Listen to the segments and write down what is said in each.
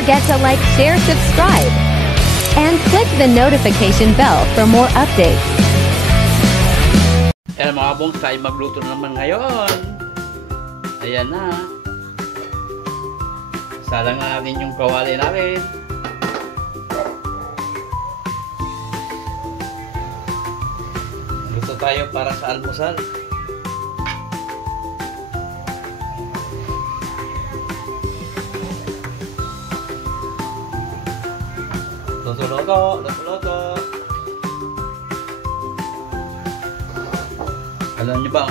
forget to like, share, subscribe, and click the notification bell for more updates. Ayan mga bongs, tayo magluto naman ngayon. Ayan na. Salang na natin yung kawali natin. Luto tayo para sa almusal. Luto. Alam niyo ba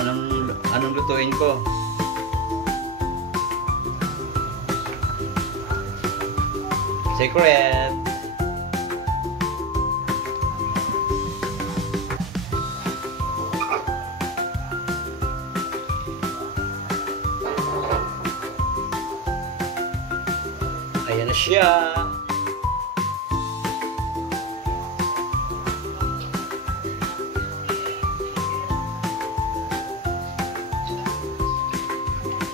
anong lutuin ko? Secret! Ayan na siya!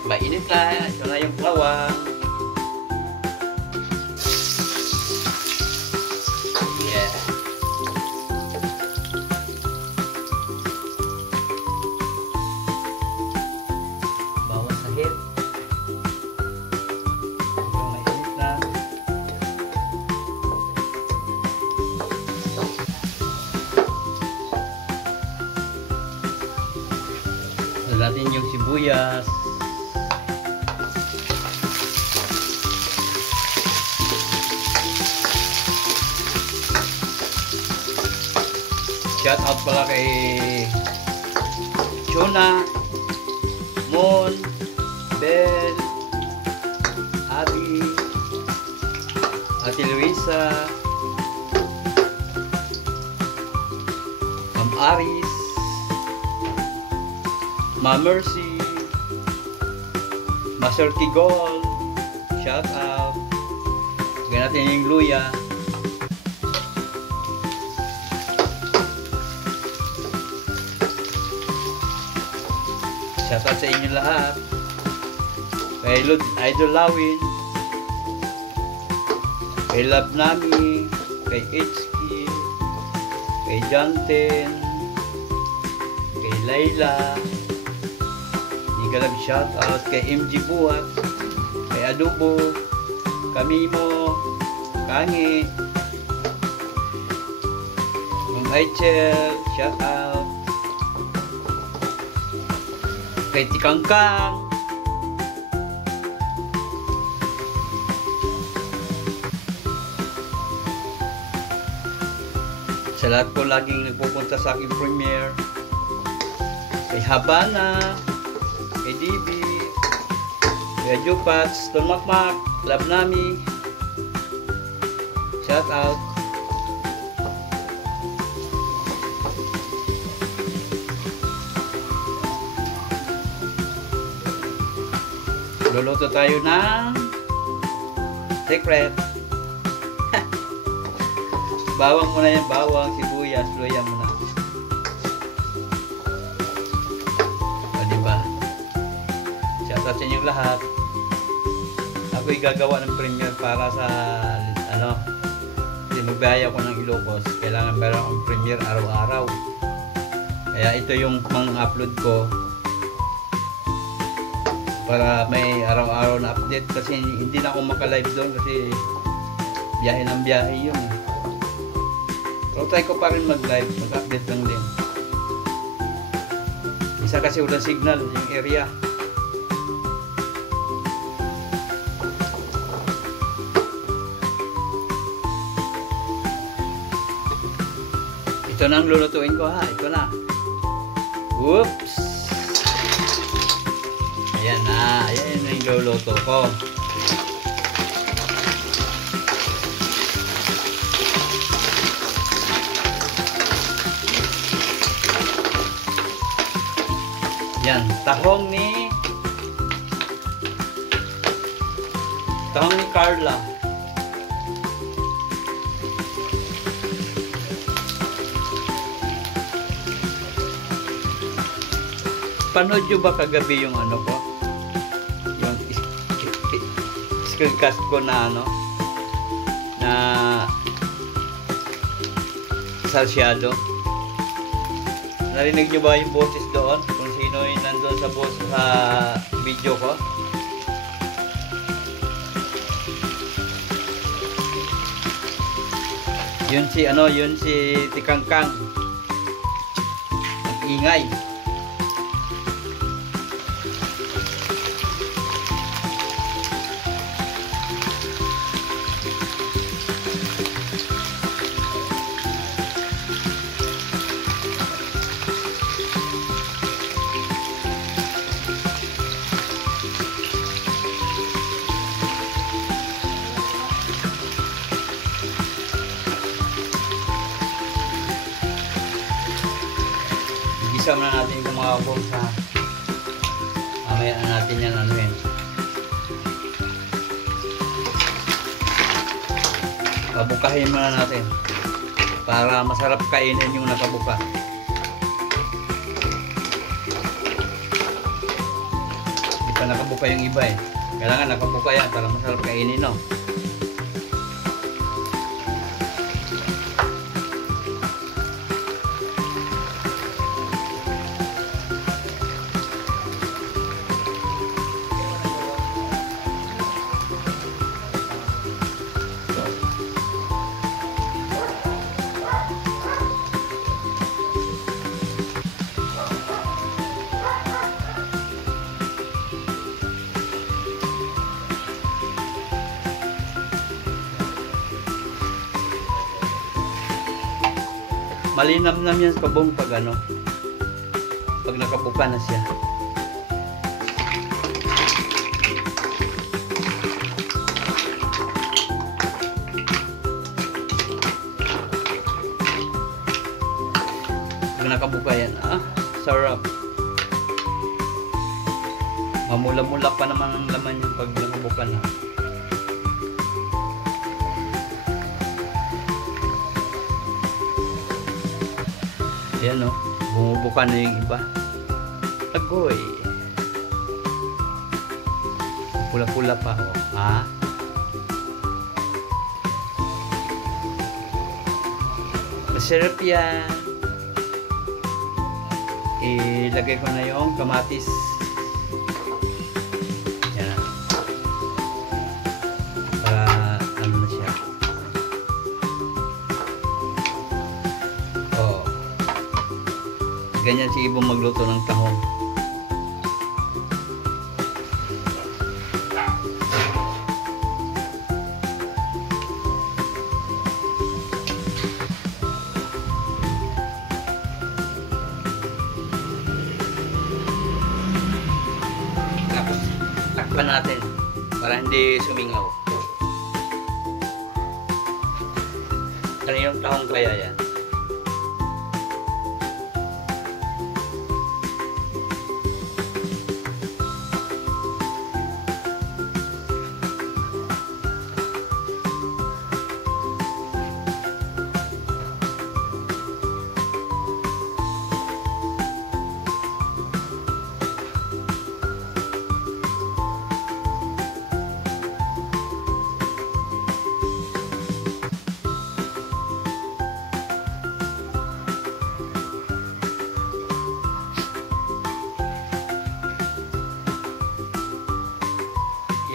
Mainit na, ito na yung bawang. Yeah. Bawang sahit. Ito mainit na. Natin yung sibuyas. Shout out pala kay Chona, Mon, Bel, Abby, Ate Luisa, Ma'am Aris, Ma'am Mercy, Master Tigol, shout out. Lagyan natin yung luya. Shoutout sa inyo lahat. Kay Idol Lawin, kay Love Nami, kay HK, kay Janten, kay Layla, Nigalab shoutout, kay MG Buhat, kay Adobo, Kamimo, Kangi, Ma'am Aichel, shoutout. Kay Tikangkang, sa lahat po laging nagpupunta sa aking premiere, kay Habana, kay DB, kay Jupats, Don Makmak, Love Nami, shout out. Luluto tayo ng secret. Bawang muna yan, bawang, sibuyas, luya muna. O diba? Shoutout sa inyong lahat. Ako'y gagawa ng premiere para sa sinubaya ko ng Ilocos. Kailangan meron akong premiere araw-araw. Kaya ito yung pang-upload ko para may araw-araw na update, kasi hindi na ako maka-live doon kasi biyahe ng biyahe yun eh. So try ko pa rin mag-live, mag-update lang din. Isa kasi walang signal yung area. Ito na ang lulutuin ko ha, ito na. Whoops! Ayan na, ayan na yung luluto ko. Yan, tahong ni Carla. Panood nyo ba kagabi yung ano ko? Yung screencast ko na ano? na salsyado. Narinig nyo ba yung boses doon? Kung sino yung nandun sa video ko? Yun si Tikangkang. Nag-ingay. Isa na natin yung mga balls ha. Mamaya na natin yan anuhin. Pabukahin muna natin para masarap kainin yung nakabuka. Hindi pa nakabuka yung iba eh. Kailangan nakabuka yan para masarap kainin, no? Malinamnam yan kabong pag ano, pag nakabuka na siya. Pag nakabuka yan, sarap. Mamula-mula pa naman ang laman yung pag nakabuka na. Ayan o, bumubuka na yung iba. Agoy. Pula-pula pa o. Ha? Masarap yan. Ilagay ko na yung kamatis. Yan. Para ano na siya. Ganyan si Ibong magluto ng tahong. Tapos takpan natin para hindi sumingaw. Ano yung tahong kaya yan?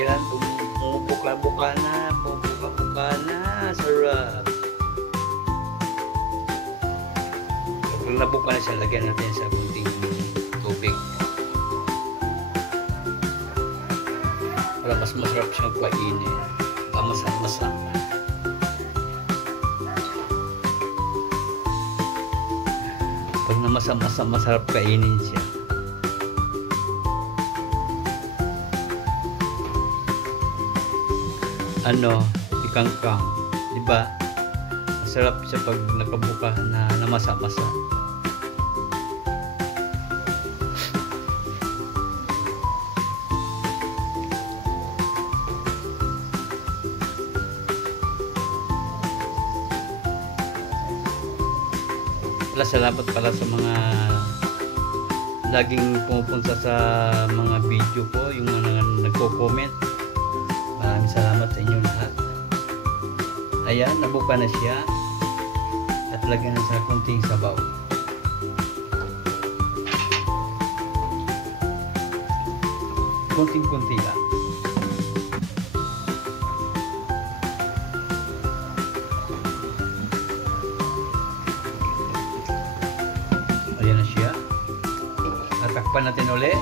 Yan, bumubuka-buka na, sarap. Kapag nabuka na siya, lagyan natin sa kunting tubig. Para mas masarap siyang kainin. Masam-masam. Pag na masam-masam, masarap kainin siya. Tikangkang, di ba? Masarap siya pag nakabuka na masa-masa. Salamat pala sa mga laging pumupunta sa mga video ko, yung mga nagko-comment. Maraming salamat sa inyo lahat. Ayan, nabuka na siya. At lagyan na sa kunting sabaw. Kunting-kunti lang. Ayan na siya. Tatakpan natin ulit.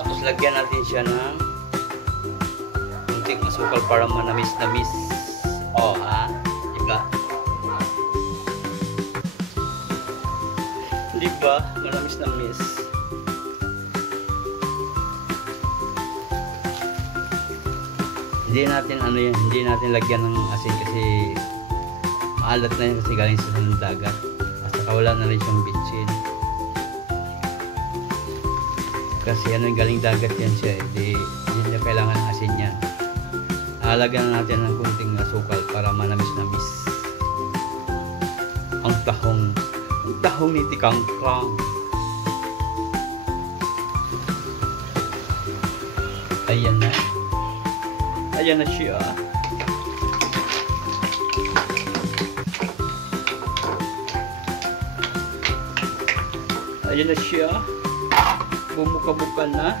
Tapos lagyan natin siya ng kunting asukal para manamis-namis. Oh, ha? Diba? Diba? Manamis-namis. Hindi natin hindi natin lagyan ng asin kasi maalat na yan kasi galing sa dagat. At saka wala na rin siyang bitchin. Kasi galing dagat yan siya, hindi niya kailangan ng asin yan. Lagyan natin ng kunting asukal para manamis-namis. Ang tahong ni Tikangkang. Ayan na. Ayan na siya. Ayan na siya. Bumuka-buka na.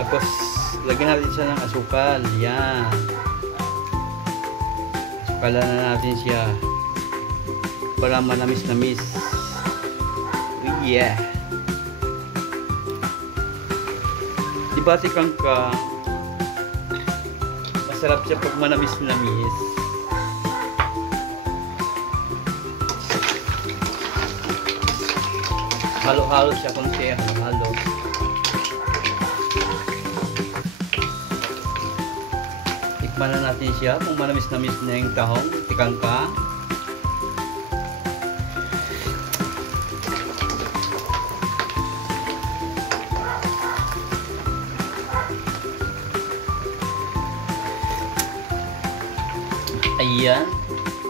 Tapos lagyan natin siya ng asukal. Yan. Asukalan na natin siya para manamis-namis. Oh yeah. Diba si Kangkang? Masarap siya pag manamis-namis. Halo-halo siya konti, halo-halo. Tikman na natin siya kung manamis-namis na yung tahong Tikangkang. Ayan,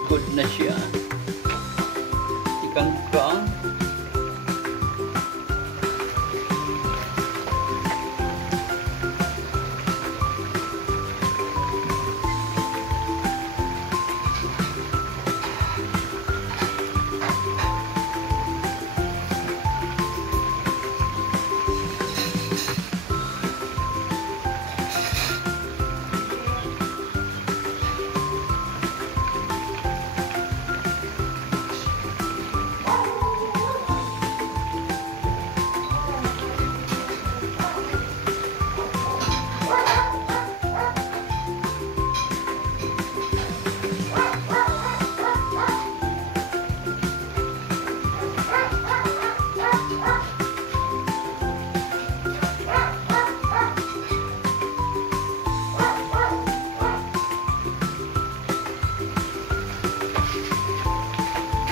good na siya. Tikangkang.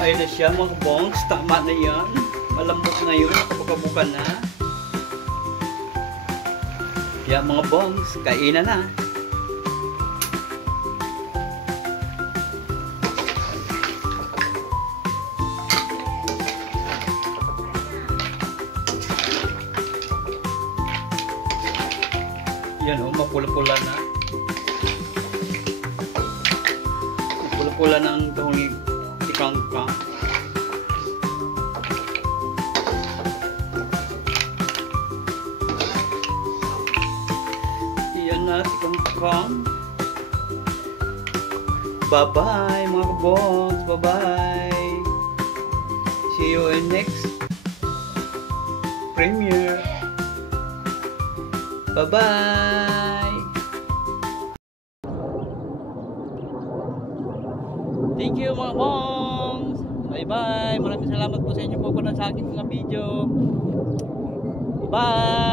Ayun na siya mga bongs, tama na yan. Malambot na yun, nakabuka-buka na. Yan mga bongs, kainan na. Yan o, mapula-pula na. Mapula-pula na ang tahong Tikangkang. Iyan na, Tikangkang. Bye-bye mga kabongs. Bye-bye. See you in next premiere. Bye-bye. Thank you mga bongs. Bye-bye. Maraming salamat po sa inyo po sa aking mga video. Bye.